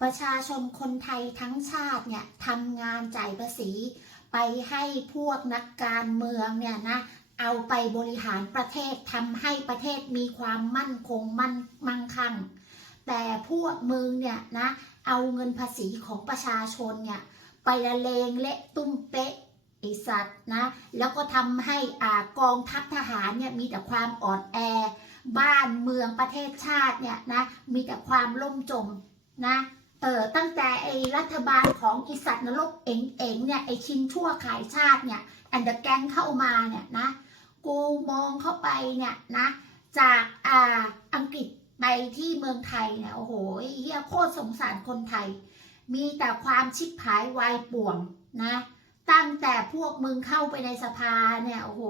ประชาชนคนไทยทั้งชาติเนี่ยทำงานจ่ายภาษี ไปให้พวกนักการเมืองเนี่ยนะเอาไปบริหารประเทศทำให้ประเทศมีความมั่นคงมั่นมั่งคั่ง แต่พวกมึงเนี่ยนะเอาเงินภาษีของประชาชนเนี่ยไปละเลงเละตุ้มเป๊ะไอสัตว์นะ แล้วก็ทำให้อ่ากองทัพทหารเนี่ยมีแต่ความอ่อนแอ บ้านเมืองประเทศชาติเนี่ยนะมีแต่ความล่มจมนะ เออตั้งแต่ไอรัฐบาลของอีสัตว์นรกเอ๋งเองเนี่ยไอชินชั่วขายชาติเนี่ยแอนเดอร์แกงเข้ามาเนี่ยนะกูมองเข้าไปเนี่ยนะจากอ่าอังกฤษไปที่เมืองไทยเนี่ยโอ้โหเฮียโคตรสงสารคนไทย มีแต่ความชิบหายวายป่วงนะตั้งแต่พวกมึงเข้าไปในสภาเนี่ยโอ้โห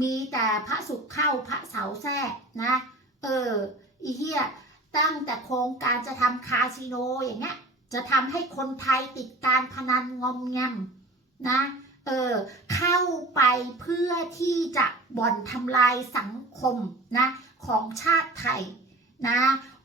มีแต่พระสุขเข้าพระเสาแทรกนะ ตั้งแต่โครงการจะทำคาสิโนอย่างเงี้ย จะทำให้คนไทยติดการพนันงอมแงมนะเออเข้าไปเพื่อที่จะบ่อนทำลายสังคมนะของชาติไทยนะ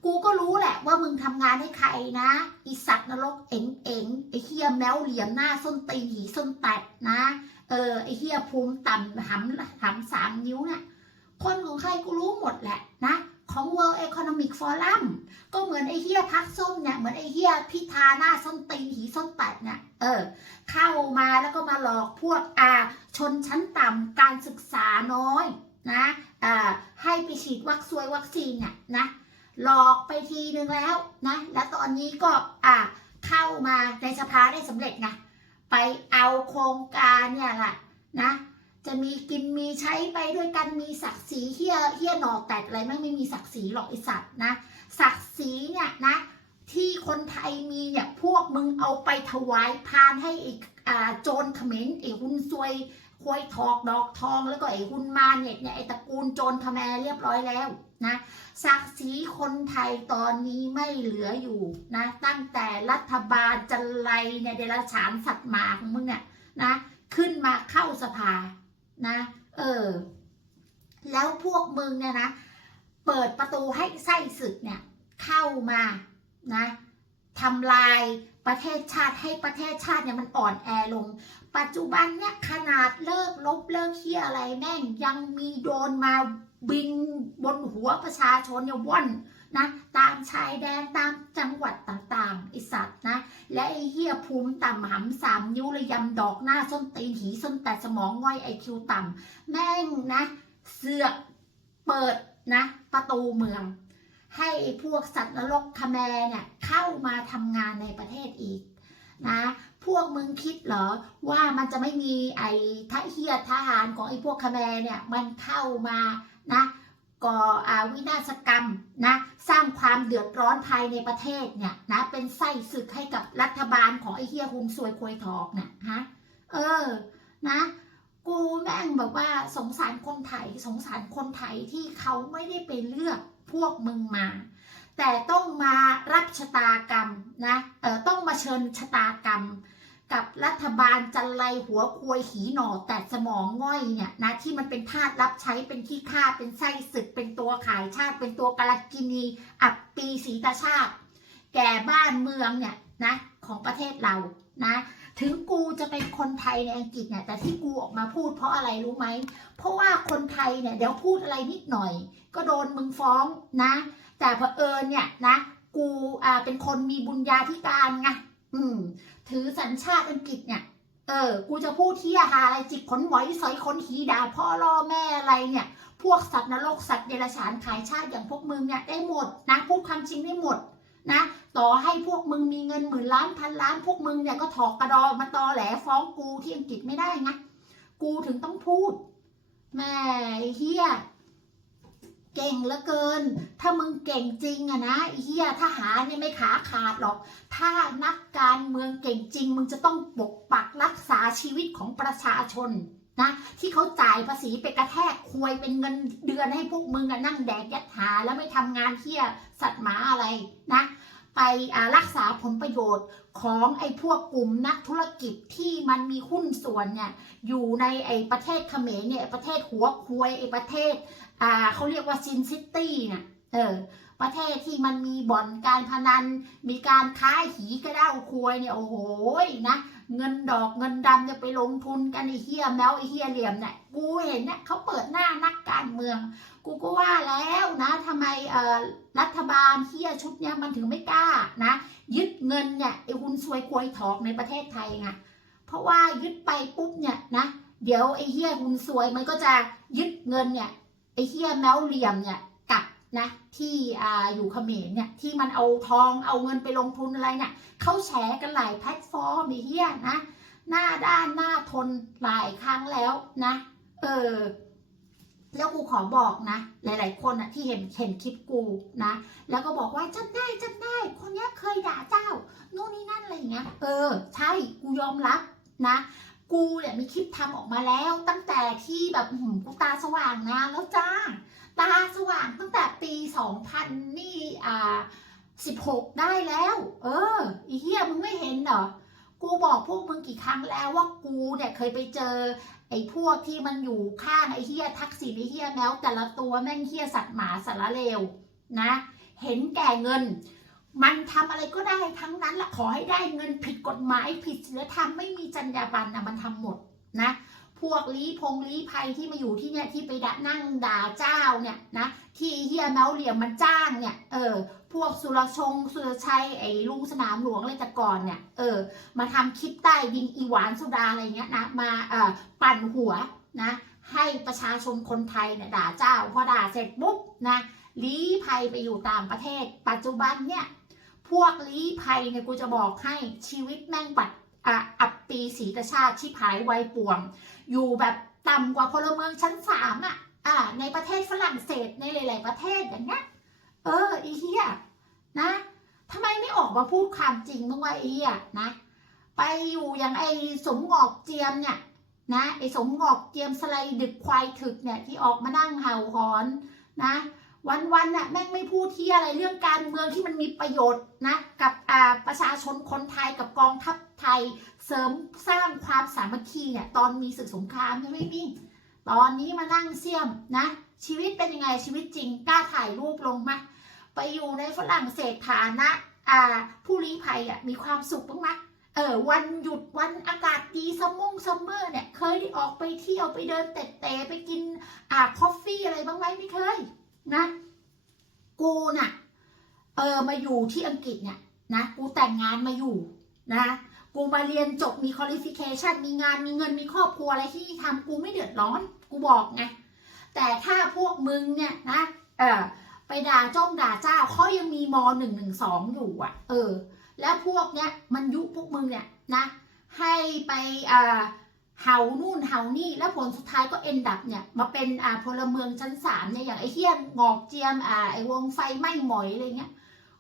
กูก็รู้แหละว่ามึงทำงานให้ใครนะอีสัตว์นรกเอ๋งเอ๋งไอเฮียแมวเหลี่ยมหน้าส้นตีนหีส้นแตกนะเออไอเฮียภูมิต่ำหำหำสามนิ้วเนี่ยคนของใครกูรู้หมดแหละนะ ของ World Economic Forum ก็เหมือนไอเฮียพักส้มเนี่ย เหมือนไอเฮียพิธาหน้าส้นตีนหีส้นแตกเนี่ย เออ เข้ามาแล้วก็มาหลอกพวกอาชนชั้นต่ำการศึกษาน้อยนะอ่าให้ไปฉีดวัคซวยวัคซีนเนี่ยนะ หลอกไปทีนึงแล้วนะ และตอนนี้ก็อ่าเข้ามาในสภาได้สำเร็จไงไปเอาโครงการเนี่ยแหละนะ จะมีกินมีใช้ไปด้วยกันมีศักดิ์ศรีเฮียเฮียหนอกแตกอะไรไม่ไม่มีศักดิ์ศรีหรอกไอสัตว์นะศักดิ์ศรีเนี่ยนะ ที่คนไทยมีเนี่ยพวกมึงเอาไปถวายพานให้อีกอ่าโจรเขมรไอ้หุนซวยควยทอกดอกทองแล้วก็ไอ้หุนมาเนี่ยเนี่ยไอ้ตระกูลโจรขแมรเรียบร้อยแล้วนะศักดิ์ศรีคนไทยตอนนี้ไม่เหลืออยู่นะตั้งแต่รัฐบาลจันไรเนี่ยเดรัจฉานสัตว์หมาของมึงเนี่ยนะขึ้นมาเข้าสภา นะ เออ แล้วพวกมึงเนี่ยนะ เปิดประตูให้ไส้ศึกเนี่ย เข้ามานะทำลายประเทศชาติให้ประเทศชาติเนี่ยมันอ่อนแอลง ปัจจุบันเนี่ยขนาดเลิกลบเลิกเที่ยอะไรแม่งยังมีโดนมาบินบนหัวประชาชนเนี่ยว่อน นะตามชายแดนตามจังหวัดต่างๆไอสัตว์นะ และไอเฮียภูมิต่ำหำสามนิ้วระยำดอกหน้าส้นตีนหีส้นแต่สมองง่อยไอคิวต่ำแม่งนะ เสือกเปิดนะ ประตูเมือง ให้พวกสัตว์นรกคแมรเนี่ยเข้ามาทำงานในประเทศอีกนะพวกมึงคิดเหรอว่ามันจะไม่มีไอ้ทหเฮียทหารของไอ้พวกคแมรเนี่ยมันเข้ามานะ ก่ออาวินาศกรรมนะสร้างความเดือดร้อนภายในประเทศเนี่ยนะเป็นไส้ศึกให้กับรัฐบาลของไอ้เฮียหุนซวยควยทอกเนี่ยฮะเออนะกูแม่งแบบว่าสงสารคนไทยสงสารคนไทยที่เขาไม่ได้ไปเลือกพวกมึงมา แต่ต้องมารับชะตากรรมนะเออต้องมาเชิญชะตากรรม กับรัฐบาลจันไรหัวควยหีหนอแต่สมองง่อยเนี่ยนะที่มันเป็นทาสรับใช้เป็นขี้ข้าเป็นไส้ศึกเป็นตัวขายชาติ เป็นตัวกาลกินี อับปีศรีตาชาติ แก่บ้านเมืองเนี่ยนะของประเทศเรานะถึงกูจะเป็นคนไทยในอังกฤษเนี่ยแต่ที่กูออกมาพูดเพราะอะไรรู้ไหม เพราะว่าคนไทยเนี่ยเดี๋ยวพูดอะไรนิดหน่อย ก็โดนมึงฟ้องนะ แต่เผอิญเนี่ยนะกูอ่าเป็นคนมีบุญญาธิการไง อืม ถือสัญชาติอังกฤษเนี่ยเออ กูจะพูดที่หาอะไรจิกขนไหวสอยขนหีด่าพ่อล่อแม่อะไรเนี่ย พวกสัตว์นรกสัตว์เดรัจฉานขายชาติอย่างพวกมึงเนี่ยได้หมดนะพูดความจริงได้หมดนะ ต่อให้พวกมึงมีเงินหมื่นล้านพันล้าน พวกมึงเนี่ยก็ถอกกระดอมาตอแหลฟ้องกูที่อังกฤษไม่ได้ไงกูถึงต้องพูดแม่เฮีย เก่งเหลือเกิน ถ้ามึงเก่งจริงอะนะเฮียทหารเนี่ยไม่ขาขาดหรอก ถ้านักการเมืองเก่งจริง มึงจะต้องปกปักรักษาชีวิตของประชาชนนะที่เขาจ่ายภาษีไปกระแทกควยเป็นเงินเดือนให้พวกมึงอะนั่งแดกยัดหาแล้วไม่ทำงานเที่ยสัตว์หมาอะไรนะไปรักษาผลประโยชน์ของไอ้พวกกลุ่มนักธุรกิจที่มันมีหุ้นส่วนเนี่ยอยู่ในไอ้ประเทศเขมรเนี่ยประเทศหัวควยไอ้ประเทศ อ่าเขาเรียกว่าซินซิตี้เนี่ยเออประเทศที่มันมีบ่อนการพนัน มีการค้าหีกระด้าควยเนี่ยโอ้โหนะเงินดอกเงินดำจะไปลงทุนกันไอ้เฮียแมวไอ้เฮียเหลี่ยมเนี่ยกูเห็นเนี่ยเขาเปิดหน้านักการเมือง กูก็ว่าแล้วนะทำไมเอ่อรัฐบาลเฮียชุดเนี้ยมันถึงไม่กล้านะยึดเงินเนี่ยไอ้หุนซวยควยถอกในประเทศไทยไงเพราะว่ายึดไปปุ๊บเนี่ยนะเดี๋ยวไอ้เฮียหุนซวยมันก็จะยึดเงินเนี่ย ไอ้เฮียแมวเหลี่ยมเนี่ยกับนะที่อ่าอยู่เขมรเนี่ยที่มันเอาทองเอาเงินไปลงทุนอะไรเนี่ยเขาแฉกันหลายแพลตฟอร์มไอ้เฮียนะ หน้าด้านหน้าทนหลายครั้งแล้วนะ เออแล้วกูขอบอกนะ หลาย ๆ คนอะที่เห็นเห็นคลิปกูนะ แล้วก็บอกว่าจำได้จำได้ คนนี้เคยด่าเจ้านู่นนี่นั่นอะไรอย่างเงี้ย เออ ใช่ กูยอมรับนะ กูเนี่ยมีคลิปทำออกมาแล้วตั้งแต่ที่แบบหือกูตาสว่างนะแล้วจ้า ตาสว่างตั้งแต่ปี2000นี่อ่า16ได้แล้ว เออไอีเหี้ยมึงไม่เห็นเหรอกูบอกพวกมึงกี่ครั้งแล้วว่ากูเนี่ยเคยไปเจอ ไอ้พวกที่มันอยู่ข้างไอ้เฮียทักษิณไอ้เฮียแมวแต่ละตัวแม่งเฮียสัตว์หมาสารเลวนะ เห็นแก่เงิน มันทำอะไรก็ได้ทั้งนั้นละขอให้ได้เงินผิดกฎหมายผิดศีลธรรมไม่มีจรรยาบรรณนะมันทำหมดนะ พวกลี้พงลี้ภัยที่มาอยู่ที่เนี่ยที่ไปด่านั่งด่าเจ้าเนี่ยนะที่เฮียแมวเหลี่ยมมันจ้างเนี่ยเออพวกสุรชงสุรชัยไอ้ลุงสนามหลวงอะไรแต่ก่อนเนี่ยเออมาทำคลิปใต้ดินอีหวานสุดาอะไรเงี้ยนะมาเอ่อปั่นหัวนะให้ประชาชนคนไทยเนี่ยด่าเจ้าพอด่าเสร็จปุ๊บนะลี้ภัยไปอยู่ต่างประเทศ ปัจจุบันเนี่ย พวกลี้ภัยเนี่ยกูจะบอกให้ชีวิตแม่งบัดอ,อับปีศรีตชาติชิบหายไวป่วง อยู่แบบต่ำกว่าพลเมืองชั้นสามอะอ่าในประเทศฝรั่งเศสในหลาย ๆ ประเทศอย่างเงี้ยเออไอีเหี้ยนะทำไมไม่ออกมาพูดความจริงบ้างวะไอเฮียนะ ไปอยู่อย่างไอ้สมงอกเจียมเนี่ยนะไอ้สมงอกเจียมสไลด์ดึกควายถึกเนี่ยที่ออกมานั่งเห่าหอนนะ วันๆน่ะแม่งไม่พูดที่อะไรเรื่องการเมืองที่มันมีประโยชน์นะกับประชาชนคนไทยกับกองทัพไทยเสริมสร้างความสามัคคีเนี่ยตอนมีศึกสงครามยังไม่มีตอนนี้มานั่งเสี่ยมนะ ชีวิตเป็นยังไงชีวิตจริงกล้าถ่ายรูปลงมาไปอยู่ในฝรั่งเศสฐานะอ่าผู้ลี้ภัยอะมีความสุขบ้างไหมเออวันหยุดวันอากาศดีซัมมงซัมเมอร์เนี่ยเคยได้ออกไปเที่ยวไปเดินเตะเตะไปกินอ่าคอฟฟี่อะไรบ้างไหมไม่เคย นะ กูน่ะ เออมาอยู่ที่อังกฤษเนี่ยนะกูแต่งงานมาอยู่นะกูมาเรียนจบมีคุณลิฟิเคชันมีงานมีเงินมีครอบครัวอะไรที่ทำกูไม่เดือดร้อน กูบอกไงแต่ถ้าพวกมึงเนี่ยนะเออไปด่าจ้องด่าเจ้าเขายังมีมหนึ่งหนึ่งสองอยู่อะ เออ แล้วพวกเนี้ยมันยุพวกมึงเนี่ยนะ ให้ไปอ่า เห่านู่นเห่านี่แล้วผลสุดท้ายก็เอ็นดับเนี่ยมาเป็นอ่าพลเมืองชั้นสามเนี่ยอย่างไอ้เฮี้ยนงอกเจียมอ่าไอ้วงไฟไหม้หมอยอะไรเงี้ย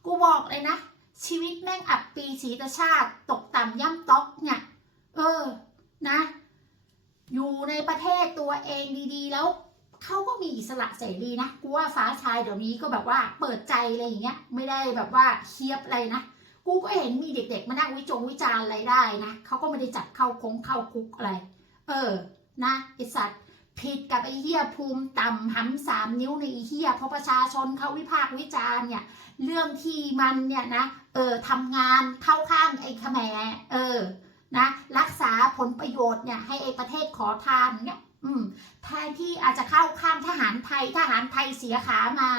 กูบอกเลยนะ ชีวิตแม่งอับปีสีตชาติ ตกต่ำย่ำต๊อกเนี่ยเออนะ อยู่ในประเทศตัวเองดีๆ แล้วเขาก็มีอิสระเสรีนะกูว่าฟ้าชายเดี๋ยวนี้ก็แบบว่าเปิดใจอะไรอย่างเงี้ยไม่ได้แบบว่าเคียบอะไรนะ กูก็เห็นมีเด็กๆ มานั่งวิจงวิจารอะไรได้นะเขาก็ไม่ได้จับเข้าคงเข้าคุกอะไร เออ นะไอสัตว์ผิดกับไอเฮียภูมิต่ำหำสามนิ้วในไอเฮียเพราะประชาชนเขาวิพากษ์วิจารณ์เนี่ย เรื่องที่มันเนี่ยนะ เออทำงานเข้าข้างไอ้ขแมเออ นะ รักษาผลประโยชน์เนี่ยให้ไอ้ประเทศขอทานเนี่ย อืมแทนที่อาจจะเข้าข้างทหารไทยทหารไทยเสียขามา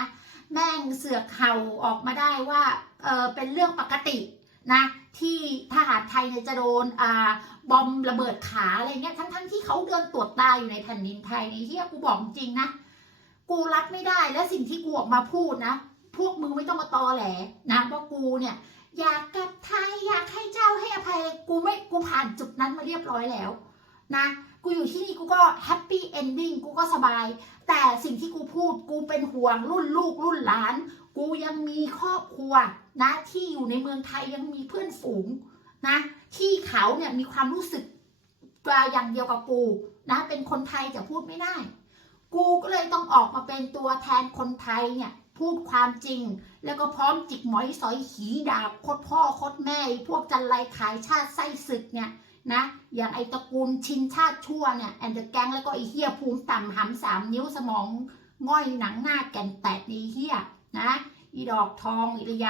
แม่งเสือกเห่าออกมาได้ว่าเออเป็นเรื่องปกตินะที่ทหารไทยเนี่ยจะโดนอ่าบอมระเบิดขาอะไรเงี้ยทั้งๆที่เขาเดินตรวจตาอยู่ในแผ่นดินไทยในที่กูบอกจริงนะกูรับไม่ได้และสิ่งที่กูออกมาพูดนะพวกมึงไม่ต้องมาตอแหลนะว่ากูเนี่ยอยากกลับไทยอยากให้เจ้าให้อภัยกูไม่กูผ่านจุดนั้นมาเรียบร้อยแล้วนะ กูอยู่ที่นี่กูก็แฮปปี้เอนดิ้งกูก็สบาย แต่สิ่งที่กูพูดกูเป็นห่วงรุ่นลูกรุ่นหลาน กูยังมีครอบครัวนะที่อยู่ในเมืองไทยยังมีเพื่อนฝูงนะที่เขาเนี่ยมีความรู้สึกตัวอย่างเดียวกับกูนะเป็นคนไทยแต่พูดไม่ได้ กูก็เลยต้องออกมาเป็นตัวแทนคนไทยเนี่ยพูดความจริง แล้วก็พร้อมจิกหมอยสอยขีดาบโคตรพ่อโคตรแม่พวกจันไรขายชาติไส้ศึกเนี่ย นะ อย่างไอตระกูลชินชาติชั่วเนี่ยแอนเดอร์แกงแล้วก็ไอเฮียภูมิต่ำหำสามนิ้วสมอง ง่อยหนังหน้าแก่นแตกไอเฮียนะ อีดอกทองอีระย